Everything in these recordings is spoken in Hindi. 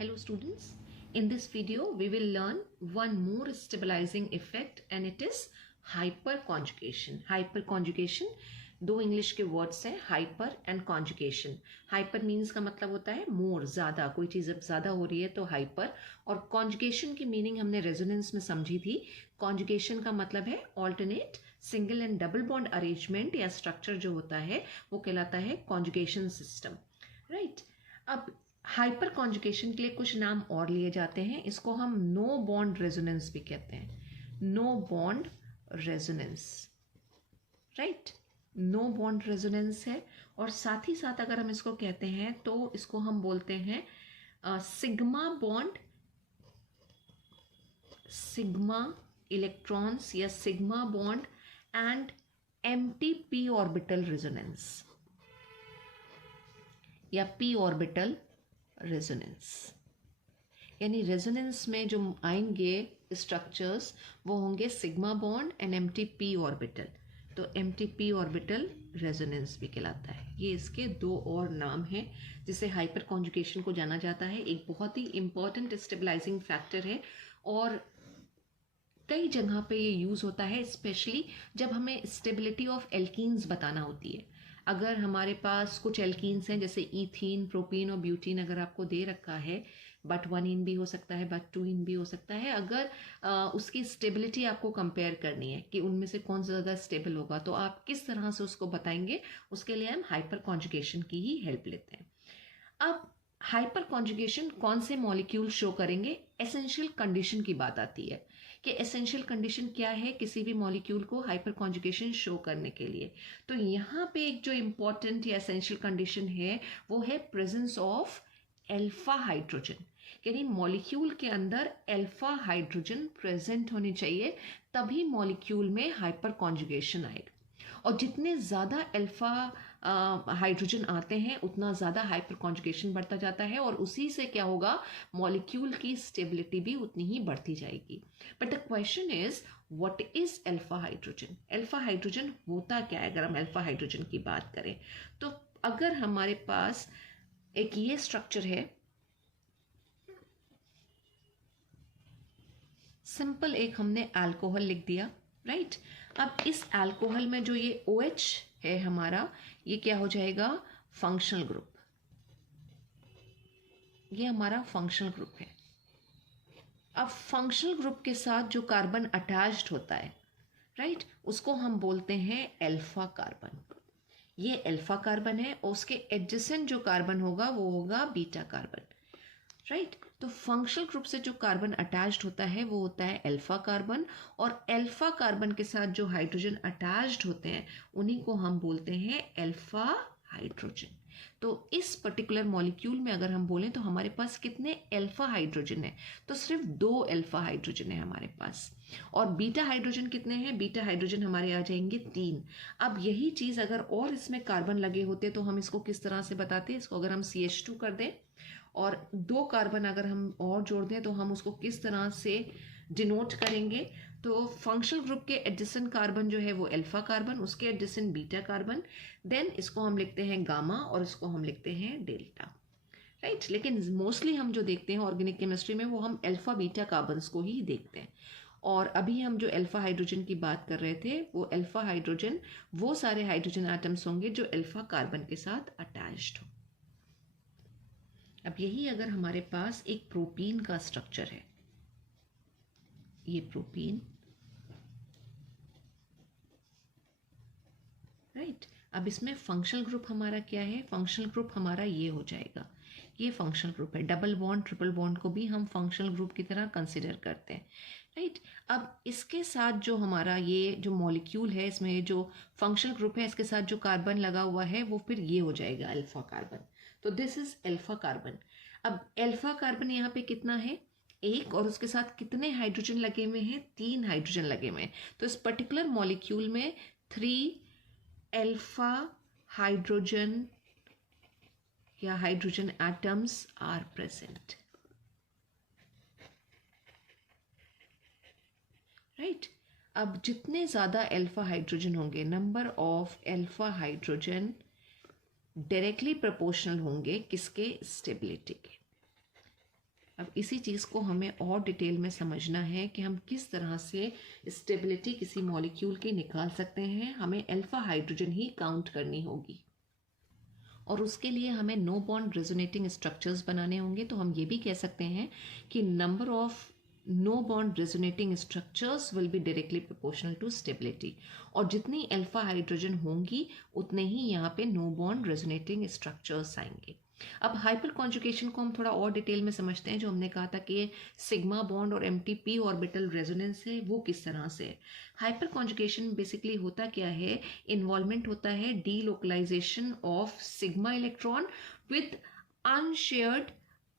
Hello students, in this video we will learn one more stabilizing effect and it is hyperconjugation. Hyperconjugation दो इंग्लिश के वर्ड्स हैं, hyper and conjugation. Hyper means का मतलब होता है मोर, ज़्यादा, कोई चीज़ जब ज़्यादा हो रही है तो हाइपर. और कॉन्जुगेशन की मीनिंग हमने रेजोनेंस में समझी थी. कॉन्जुगेशन का मतलब है alternate single and double bond arrangement या स्ट्रक्चर जो होता है वो कहलाता है कॉन्जुगेशन सिस्टम. राइट. अब हाइपर कॉन्जुगेशन के लिए कुछ नाम और लिए जाते हैं. इसको हम नो बॉन्ड रेजोनेंस भी कहते हैं. No bond resonance. Right. No bond resonance है. और साथ ही साथ अगर हम इसको कहते हैं तो इसको हम बोलते हैं सिग्मा बॉन्ड, सिग्मा इलेक्ट्रॉन्स या sigma bond and empty P orbital resonance या पी ऑर्बिटल रेजोनेंस. यानी रेजोनेंस में जो आएंगे स्ट्रक्चर्स वो होंगे sigma bond and empty P orbital. तो एम्प्टी पी ऑर्बिटल रेजोनेंस भी कहलाता है. ये इसके दो और नाम हैं जिसे हाइपर कॉन्जुगेशन को जाना जाता है. एक बहुत ही इंपॉर्टेंट स्टेबलाइजिंग फैक्टर है और कई जगह पे ये यूज़ होता है, स्पेशली जब हमें स्टेबिलिटी ऑफ एल्कीन्स बताना होती है. अगर हमारे पास कुछ एल्कीन्स हैं जैसे ईथीन, प्रोपीन और ब्यूटीन अगर आपको दे रखा है, बट 1 भी हो सकता है, बट 2 भी हो सकता है. अगर उसकी स्टेबिलिटी आपको कंपेयर करनी है कि उनमें से कौन सा ज़्यादा स्टेबल होगा तो आप किस तरह से उसको बताएंगे, उसके लिए हम हाइपर कॉन्जुगेशन की ही हेल्प लेते हैं. अब हाइपर कॉन्जुगेशन कौन से मॉलिक्यूल शो करेंगे, एसेंशियल कंडीशन की बात आती है कि एसेंशियल कंडीशन क्या है किसी भी मॉलिक्यूल को हाइपर कॉन्जुगेशन शो करने के लिए. तो यहाँ पे एक जो इम्पॉर्टेंट या एसेंशियल कंडीशन है वो है प्रेजेंस ऑफ अल्फा हाइड्रोजन. यानी मॉलिक्यूल के अंदर अल्फा हाइड्रोजन प्रेजेंट होनी चाहिए, तभी मॉलिक्यूल में हाइपर कॉन्जुगेशन आएगा. और जितने ज़्यादा अल्फा हाइड्रोजन आते हैं उतना ज़्यादा हाइपर कॉन्जुगेशन बढ़ता जाता है और उसी से क्या होगा, मॉलिक्यूल की स्टेबिलिटी भी उतनी ही बढ़ती जाएगी. But the question is what is alpha hydrogen. Alpha hydrogen होता क्या है. अगर हम अल्फा हाइड्रोजन की बात करें तो अगर हमारे पास एक ये स्ट्रक्चर है, सिंपल एक हमने अल्कोहल लिख दिया. राइट. अब इस अल्कोहल में जो ये OH है हमारा, ये क्या हो जाएगा, फंक्शनल ग्रुप. ये हमारा फंक्शनल ग्रुप है. अब फंक्शनल ग्रुप के साथ जो कार्बन अटैच्ड होता है, राइट, उसको हम बोलते हैं अल्फा कार्बन. ये अल्फा कार्बन है और उसके एडजेसेंट जो कार्बन होगा वो होगा बीटा कार्बन. राइट. तो फंक्शनल ग्रुप से जो कार्बन अटैच्ड होता है वो होता है अल्फा कार्बन और अल्फा कार्बन के साथ जो हाइड्रोजन अटैच्ड होते हैं उन्हीं को हम बोलते हैं अल्फा हाइड्रोजन. तो इस पर्टिकुलर मॉलिक्यूल में अगर हम बोलें तो हमारे पास कितने अल्फा हाइड्रोजन है, तो सिर्फ 2 अल्फा हाइड्रोजन है हमारे पास. और बीटा हाइड्रोजन कितने हैं, बीटा हाइड्रोजन हमारे आ जाएंगे 3. अब यही चीज़ अगर और इसमें कार्बन लगे होते तो हम इसको किस तरह से बताते हैं. इसको अगर हम CH2 कर दें और 2 कार्बन अगर हम और जोड़ दें तो हम उसको किस तरह से डिनोट करेंगे. तो फंक्शनल ग्रुप के एडजेसेंट कार्बन जो है वो अल्फा कार्बन, उसके एडजेसेंट बीटा कार्बन, देन इसको हम लिखते हैं गामा और इसको हम लिखते हैं डेल्टा. राइट. लेकिन मोस्टली हम जो देखते हैं ऑर्गेनिक केमिस्ट्री में वो हम अल्फा बीटा कार्बन्स को ही देखते हैं. और अभी हम जो अल्फा हाइड्रोजन की बात कर रहे थे वो अल्फा हाइड्रोजन वो सारे हाइड्रोजन एटम्स होंगे जो अल्फा कार्बन के साथ अटैच्ड हो. अब यही अगर हमारे पास एक प्रोपीन का स्ट्रक्चर है, ये प्रोपीन, राइट. अब इसमें फंक्शनल ग्रुप हमारा क्या है, फंक्शनल ग्रुप हमारा ये हो जाएगा, ये फंक्शनल ग्रुप है. डबल बॉन्ड ट्रिपल बॉन्ड को भी हम फंक्शनल ग्रुप की तरह कंसिडर करते हैं. राइट. अब इसके साथ जो हमारा ये जो मॉलिक्यूल है इसमें जो फंक्शनल ग्रुप है इसके साथ जो कार्बन लगा हुआ है वो फिर ये हो जाएगा अल्फा कार्बन. तो दिस इज अल्फा कार्बन. अब अल्फा कार्बन यहाँ पे कितना है, 1, और उसके साथ कितने हाइड्रोजन लगे हुए हैं, 3 हाइड्रोजन लगे हुए हैं. तो इस पर्टिकुलर मॉलिक्यूल में 3 अल्फा हाइड्रोजन या hydrogen atoms are present. Right. अब जितने ज़्यादा अल्फा हाइड्रोजन होंगे, number of alpha hydrogen directly proportional होंगे किसके, स्टेबिलिटी के. अब इसी चीज़ को हमें और डिटेल में समझना है कि हम किस तरह से स्टेबिलिटी किसी मॉलिक्यूल की निकाल सकते हैं। हमें अल्फा हाइड्रोजन ही काउंट करनी होगी और उसके लिए हमें नो बॉन्ड रेजोनेटिंग स्ट्रक्चर्स बनाने होंगे। तो हम ये भी कह सकते हैं कि number of no bond resonating structures will be directly proportional to stability, और जितनी अल्फा हाइड्रोजन होंगी उतने ही यहाँ पे नो बॉन्ड रेजोनेटिंग स्ट्रक्चर्स आएंगे। अब हाइपर कॉन्जुगेशन को हम थोड़ा और डिटेल में समझते हैं। जो हमने कहा था कि ये सिग्मा बॉन्ड और एमटीपी ऑर्बिटल रेजोनेंस है, वो किस तरह से है। हाइपर कॉन्जुगेशन बेसिकली होता क्या है, इन्वॉल्वमेंट होता है delocalization of sigma electron with unshared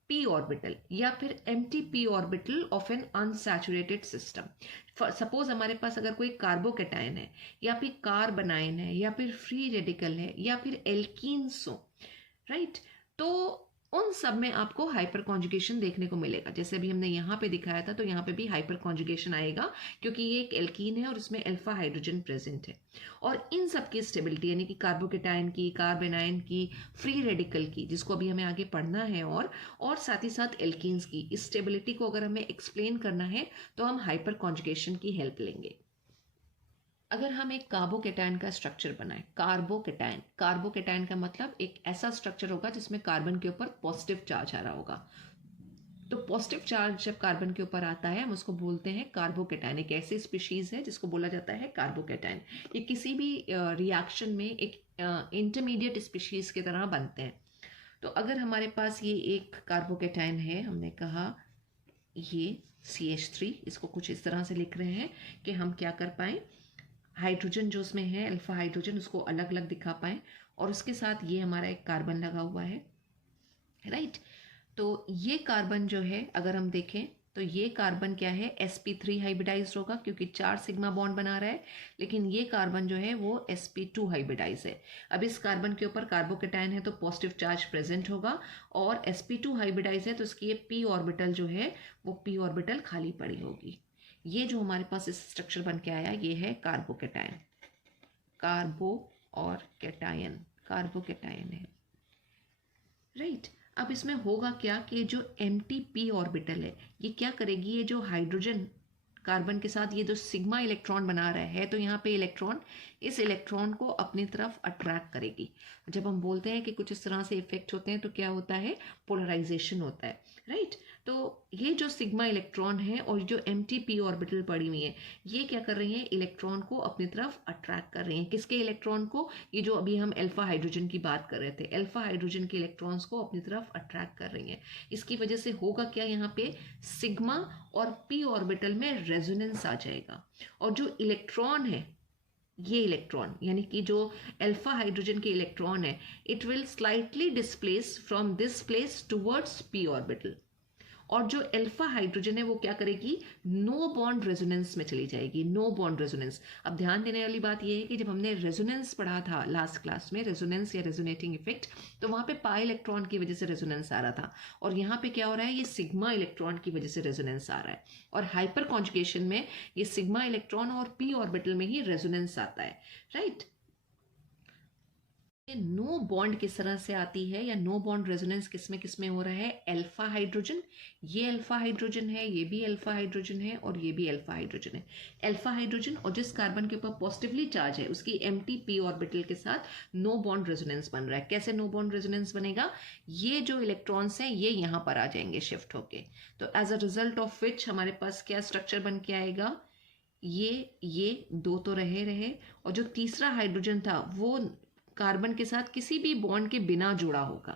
p orbital या फिर empty p orbital of an unsaturated system. Suppose हमारे पास अगर कोई कार्बोकेटायन है या फिर कार्बनाइन है या फिर फ्री रेडिकल है या फिर एल्कीन्स हो, राइट, तो उन सब में आपको हाइपर कॉन्जुगेशन देखने को मिलेगा। जैसे अभी हमने यहाँ पे दिखाया था, तो यहाँ पे भी हाइपर कॉन्जुगेशन आएगा क्योंकि ये एक एल्कीन है और इसमें अल्फा हाइड्रोजन प्रेजेंट है। और इन सब की स्टेबिलिटी यानी कि कार्बोकेटायन की, कार्बेनाइन की, फ्री रेडिकल की, जिसको अभी हमें आगे पढ़ना है, और साथ ही साथ एल्कीन्स की स्टेबिलिटी को अगर हमें एक्सप्लेन करना है तो हम हाइपर कॉन्जुगेशन की हेल्प लेंगे। अगर हम एक कार्बोकेटायन का स्ट्रक्चर बनाएं, कार्बोकेटायन का मतलब एक ऐसा स्ट्रक्चर होगा जिसमें कार्बन के ऊपर पॉजिटिव चार्ज आ रहा होगा। तो पॉजिटिव चार्ज जब कार्बन के ऊपर आता है हम उसको बोलते हैं कार्बोकेटायन। एक ऐसी स्पीशीज है जिसको बोला जाता है कार्बोकेटायन। ये किसी भी रिएक्शन में एक इंटरमीडिएट स्पीशीज की तरह बनते हैं। तो अगर हमारे पास ये एक कार्बोकेटायन है, हमने कहा ये CH3, इसको कुछ इस तरह से लिख रहे हैं कि हम क्या कर पाए, हाइड्रोजन जो उसमें है अल्फा हाइड्रोजन उसको अलग अलग दिखा पाए, और उसके साथ ये हमारा एक कार्बन लगा हुआ है, राइट। तो ये कार्बन जो है अगर हम देखें तो ये कार्बन क्या है, sp3 हाइब्रिडाइज्ड होगा क्योंकि 4 सिग्मा बॉन्ड बना रहा है, लेकिन ये कार्बन जो है वो sp2 हाइब्रिडाइज है। अब इस कार्बन के ऊपर कार्बोकेटायन है तो पॉजिटिव चार्ज प्रेजेंट होगा, और sp2 हाइब्रिडाइज है तो इसकी ये p ऑर्बिटल जो है वो p ऑर्बिटल खाली पड़ी होगी। ये जो हमारे पास इस स्ट्रक्चर बन के आया ये है कार्बोकेटायन, कार्बोकेटायन है, राइट। अब इसमें होगा क्या कि जो MTP ऑर्बिटल है ये क्या करेगी, ये जो हाइड्रोजन कार्बन के साथ ये जो सिग्मा इलेक्ट्रॉन बना रहा है, तो यहाँ पे इलेक्ट्रॉन इस इलेक्ट्रॉन को अपनी तरफ अट्रैक्ट करेगी। जब हम बोलते हैं कि कुछ इस तरह से इफेक्ट होते हैं तो क्या होता है, पोलराइजेशन होता है, राइट। तो ये जो सिग्मा इलेक्ट्रॉन है और जो MTP ऑर्बिटल पड़ी हुई है ये क्या कर रही हैं, इलेक्ट्रॉन को अपनी तरफ अट्रैक्ट कर रही हैं। किसके इलेक्ट्रॉन को, ये जो अभी हम अल्फा हाइड्रोजन की बात कर रहे थे, अल्फा हाइड्रोजन के इलेक्ट्रॉन्स को अपनी तरफ अट्रैक्ट कर रही हैं। इसकी वजह से होगा क्या, यहाँ पे सिग्मा और p ऑर्बिटल में रेजोनेंस आ जाएगा, और जो इलेक्ट्रॉन है ये इलेक्ट्रॉन यानी कि जो अल्फा हाइड्रोजन के इलेक्ट्रॉन है it will slightly displace from this place towards p orbital, और जो अल्फा हाइड्रोजन है वो क्या करेगी, नो बॉन्ड रेजोनेंस में चली जाएगी, नो बॉन्ड रेजोनेंस। अब ध्यान देने वाली बात ये है कि जब हमने रेजोनेंस पढ़ा था लास्ट क्लास में, रेजोनेंस या रेजोनेटिंग इफेक्ट, तो वहां पे पाई इलेक्ट्रॉन की वजह से रेजोनेंस आ रहा था, और यहाँ पे क्या हो रहा है, ये सिग्मा इलेक्ट्रॉन की वजह से रेजोनेंस आ रहा है। और हाइपर कॉन्जुगेशन में ये सिग्मा इलेक्ट्रॉन और p ऑर्बिटल में ही रेजोनेंस आता है, राइट। नो बॉन्ड किस तरह से आती है, या नो बॉन्ड रेजोनेंस किसमें हो रहा है, अल्फा हाइड्रोजन, ये अल्फा हाइड्रोजन है, ये भी अल्फा हाइड्रोजन है, और ये भी अल्फा हाइड्रोजन है। अल्फा हाइड्रोजन और जिस कार्बन के ऊपर पॉजिटिवली चार्ज है उसकी MTP ऑर्बिटल के साथ नो बॉन्ड रेजोनेंस बन रहा है। कैसे नो बॉन्ड रेजोनेंस बनेगा, ये जो इलेक्ट्रॉन्स हैं ये यहाँ पर आ जाएंगे शिफ्ट होके, तो as a result of which हमारे पास क्या स्ट्रक्चर बन के आएगा, ये दो तो रहे, और जो तीसरा हाइड्रोजन था वो कार्बन के साथ किसी भी बॉन्ड के बिना जुड़ा होगा,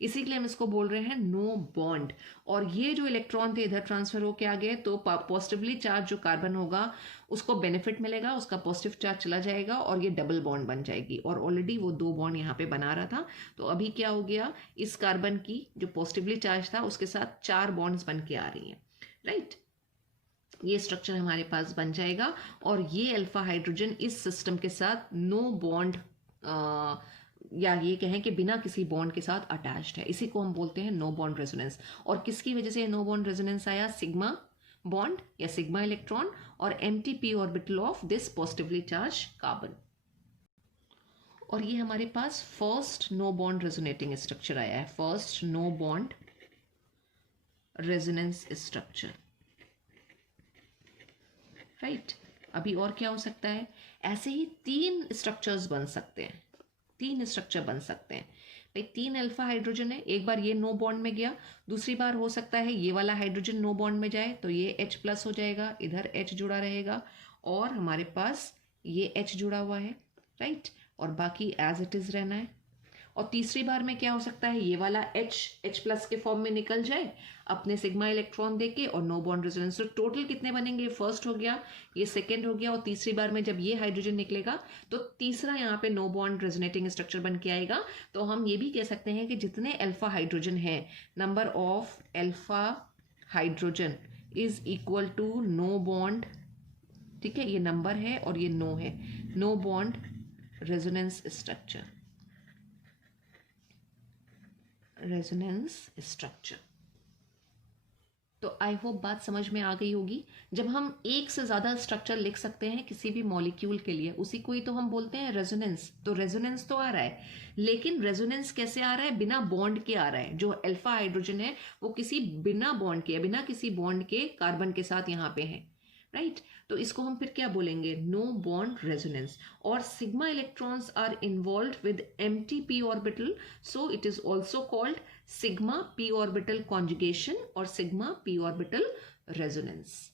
इसीलिए हम इसको बोल रहे हैं नो बॉन्ड। और ये जो इलेक्ट्रॉन थे इधर ट्रांसफर होके आ गए, तो पॉजिटिवली चार्ज जो कार्बन होगा उसको बेनिफिट मिलेगा, उसका पॉजिटिव चार्ज चला जाएगा और ये डबल बॉन्ड बन जाएगी, और ऑलरेडी वो 2 बॉन्ड यहाँ पे बना रहा था। तो अभी क्या हो गया, इस कार्बन की जो पॉजिटिवली चार्ज था उसके साथ 4 बॉन्ड्स बन के आ रही हैं, राइट। ये स्ट्रक्चर हमारे पास बन जाएगा, और ये अल्फा हाइड्रोजन इस सिस्टम के साथ नो बॉन्ड या ये कहें कि बिना किसी बॉन्ड के साथ अटैच्ड है, इसी को हम बोलते हैं नो बॉन्ड रेजोनेंस। और किसकी वजह से नो बॉन्ड रेजोनेंस आया, सिग्मा बॉन्ड या सिग्मा इलेक्ट्रॉन और MTP orbital of this positively charge carbon. और ये हमारे पास first no bond resonating structure आया है, first no bond resonance structure, right. अभी और क्या हो सकता है, ऐसे ही 3 स्ट्रक्चर्स बन सकते हैं, 3 स्ट्रक्चर बन सकते हैं भाई। 3 अल्फा हाइड्रोजन है, एक बार ये नो बॉन्ड में गया, दूसरी बार हो सकता है ये वाला हाइड्रोजन नो बॉन्ड में जाए तो ये H+ हो जाएगा, इधर H जुड़ा रहेगा और हमारे पास ये H जुड़ा हुआ है, राइट, और बाकी एज इट इज रहना है। और तीसरी बार में क्या हो सकता है, ये वाला H+ के फॉर्म में निकल जाए अपने सिग्मा इलेक्ट्रॉन देके और नो बॉन्ड रेजोनेंस। तो टोटल कितने बनेंगे, फर्स्ट हो गया, ये सेकेंड हो गया, और तीसरी बार में जब ये हाइड्रोजन निकलेगा तो तीसरा यहाँ पे नो बॉन्ड रेजोनेटिंग स्ट्रक्चर बन के आएगा। तो हम ये भी कह सकते हैं कि जितने अल्फा हाइड्रोजन है, number of alpha hydrogen is equal to no bond, ठीक है, ये नंबर है और ये नो है, no bond resonance structure, resonance structure. तो आई होप बात समझ में आ गई होगी। जब हम एक से ज्यादा स्ट्रक्चर लिख सकते हैं किसी भी मॉलिक्यूल के लिए, उसी को ही तो हम बोलते हैं रेजोनेंस। तो रेजोनेंस तो आ रहा है, लेकिन रेजोनेंस कैसे आ रहा है, बिना बॉन्ड के आ रहा है। जो अल्फा हाइड्रोजन है वो किसी बिना बॉन्ड के, बिना किसी बॉन्ड के कार्बन के साथ यहाँ पे है, राइट। तो इसको हम फिर क्या बोलेंगे, नो बॉन्ड रेजोनेंस। और sigma electrons are involved with empty p orbital, so it is also called sigma p orbital conjugation और सिग्मा p ऑर्बिटल रेजोनेंस।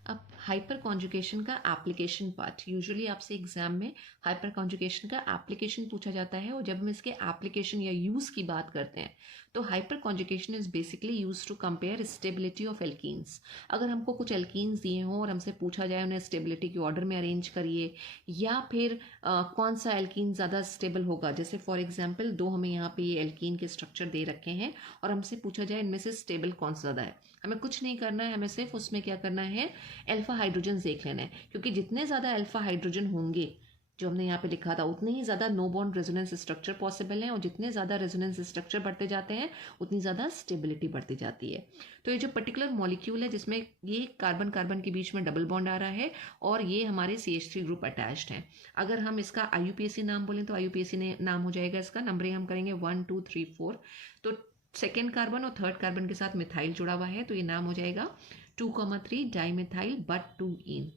अब हाइपर कॉन्जुगेशन का एप्लीकेशन पार्ट, यूजुअली आपसे एग्जाम में हाइपर कॉन्जुगेशन का एप्लीकेशन पूछा जाता है, और जब हम इसके एप्लीकेशन या यूज की बात करते हैं तो hyperconjugation is basically use to compare stability of alkenes. अगर हमको कुछ एल्कीन्स दिए हों और हमसे पूछा जाए उन्हें स्टेबिलिटी के ऑर्डर में अरेंज करिए, या फिर कौन सा एल्कीन ज़्यादा स्टेबल होगा। जैसे फॉर एग्जाम्पल 2 हमें यहाँ पे ये एल्कीन के स्ट्रक्चर दे रखे हैं और हमसे पूछा जाए इनमें से स्टेबल कौन सा ज़्यादा है, हमें कुछ नहीं करना है, हमें सिर्फ उसमें क्या करना है, अल्फा हाइड्रोजन देख लेना है। क्योंकि जितने ज़्यादा अल्फा हाइड्रोजन होंगे, जो हमने यहाँ पे लिखा था, उतने ही ज़्यादा no bond resonance structure possible है, और जितने ज़्यादा रेजोनेंस स्ट्रक्चर बढ़ते जाते हैं उतनी ज़्यादा स्टेबिलिटी बढ़ती जाती है। तो ये जो पर्टिकुलर मॉलिक्यूल है जिसमें ये कार्बन कार्बन के बीच में डबल बॉन्ड आ रहा है और ये हमारे CH3 ग्रुप अटैच्ड है, अगर हम इसका IUPAC नाम बोलें तो IUPAC नाम हो जाएगा इसका। नंबरिंग हम करेंगे 1 2 3 4, तो सेकेंड कार्बन और थर्ड कार्बन के साथ मिथाइल जुड़ा हुआ है, तो ये नाम हो जाएगा 2,3 डाइमिथाइल बट 2ईन।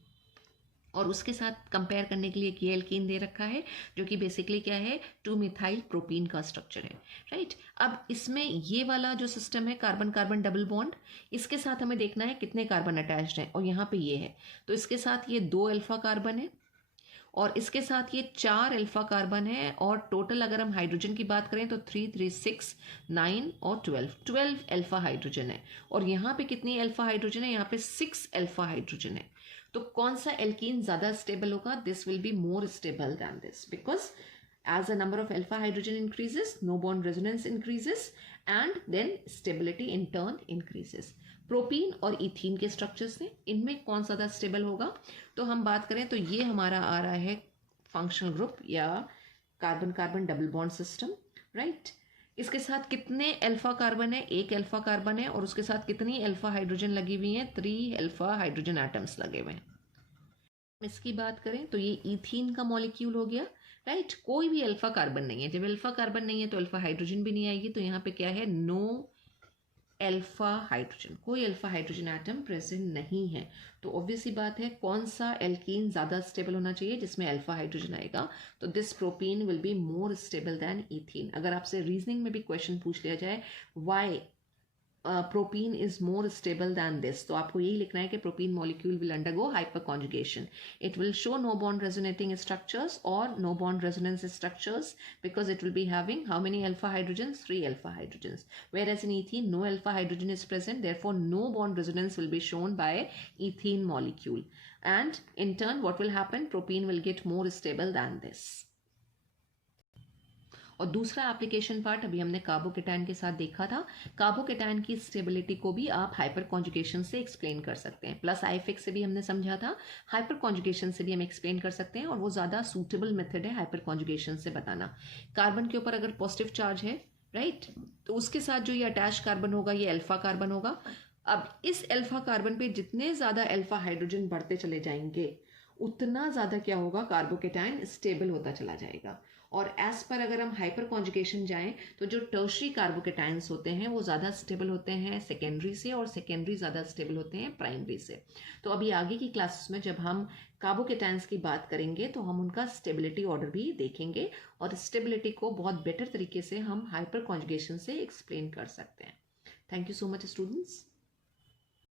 और उसके साथ कंपेयर करने के लिए एक एल्कीन दे रखा है जो कि बेसिकली क्या है, 2-मिथाइल प्रोपीन का स्ट्रक्चर है, राइट। अब इसमें ये वाला जो सिस्टम है कार्बन कार्बन डबल बॉन्ड, इसके साथ हमें देखना है कितने कार्बन अटैच्ड हैं, और यहाँ पे ये है, तो इसके साथ ये 2 अल्फा कार्बन है और इसके साथ ये 4 अल्फा कार्बन है, और टोटल अगर हम हाइड्रोजन की बात करें तो 3 3 6 9 और 12 अल्फा हाइड्रोजन है। और यहाँ पे कितनी अल्फा हाइड्रोजन है, यहाँ पे 6 अल्फा हाइड्रोजन है। तो कौन सा एल्कीन ज्यादा स्टेबल होगा, this will be more stable than this, because as the number of alpha hydrogen increases, no bond resonance increases, and then stability in turn increases. Propene और इथीन के स्ट्रक्चर्स हैं, इनमें कौन ज़्यादा स्टेबल होगा, तो हम बात करें तो ये हमारा आ रहा है फंक्शनल ग्रुप या carbon carbon double bond system, right. इसके साथ कितने अल्फा कार्बन है, 1 अल्फा कार्बन है, और उसके साथ कितनी अल्फा हाइड्रोजन लगी हुई है, 3 अल्फा हाइड्रोजन एटम्स लगे हुए हैं। इसकी बात करें तो ये इथीन का मॉलिक्यूल हो गया, राइट। कोई भी अल्फा कार्बन नहीं है, जब अल्फा कार्बन नहीं है तो अल्फा हाइड्रोजन भी नहीं आएगी, तो यहाँ पे क्या है, नो अल्फा हाइड्रोजन, कोई अल्फा हाइड्रोजन एटम प्रेजेंट नहीं है। तो ऑब्वियसली बात है कौन सा एल्कीन ज़्यादा स्टेबल होना चाहिए, जिसमें अल्फा हाइड्रोजन आएगा, तो this propene will be more stable than ethene. अगर आपसे रीजनिंग में भी क्वेश्चन पूछ लिया जाए why propene is more stable than this, तो आपको यही लिखना है कि propene molecule will undergo hyperconjugation, it will show no bond resonating structures और no bond resonance structures, because it will be having how many alpha hydrogens, 3 alpha hydrogens, whereas in ethene no alpha hydrogen is present, therefore no bond resonance will be shown by ethene molecule, and in turn what will happen, propene will get more stable than this. और दूसरा एप्लीकेशन पार्ट अभी हमने कार्बोकेटायन के साथ देखा था, कार्बोकेटायन की स्टेबिलिटी को भी आप हाइपर कॉन्जुगेशन से एक्सप्लेन कर सकते हैं, प्लस आईएफएक्स से भी हमने समझा था, हाइपर कॉन्जुगेशन से भी हम एक्सप्लेन कर सकते हैं, और वो ज़्यादा सूटेबल मेथड है हाइपर कॉन्जुगेशन से बताना। कार्बन के ऊपर अगर पॉजिटिव चार्ज है, राइट, तो उसके साथ जो ये अटैच कार्बन होगा ये अल्फा कार्बन होगा। अब इस अल्फा कार्बन पे जितने ज़्यादा अल्फा हाइड्रोजन बढ़ते चले जाएंगे उतना ज़्यादा क्या होगा, कार्बोकेटायन स्टेबल होता चला जाएगा। और एज पर अगर हम हाइपर कॉन्जुगेशन जाएं तो जो टर्शरी कार्बोकेटाइंस होते हैं वो ज़्यादा स्टेबल होते हैं सेकेंडरी से, और सेकेंडरी ज़्यादा स्टेबल होते हैं प्राइमरी से। तो अभी आगे की क्लासेस में जब हम कार्बोकेटाइंस की बात करेंगे तो हम उनका स्टेबिलिटी ऑर्डर भी देखेंगे, और स्टेबिलिटी को बहुत बेटर तरीके से हम हाइपर कॉन्जुगेशन से एक्सप्लेन कर सकते हैं। Thank you so much students.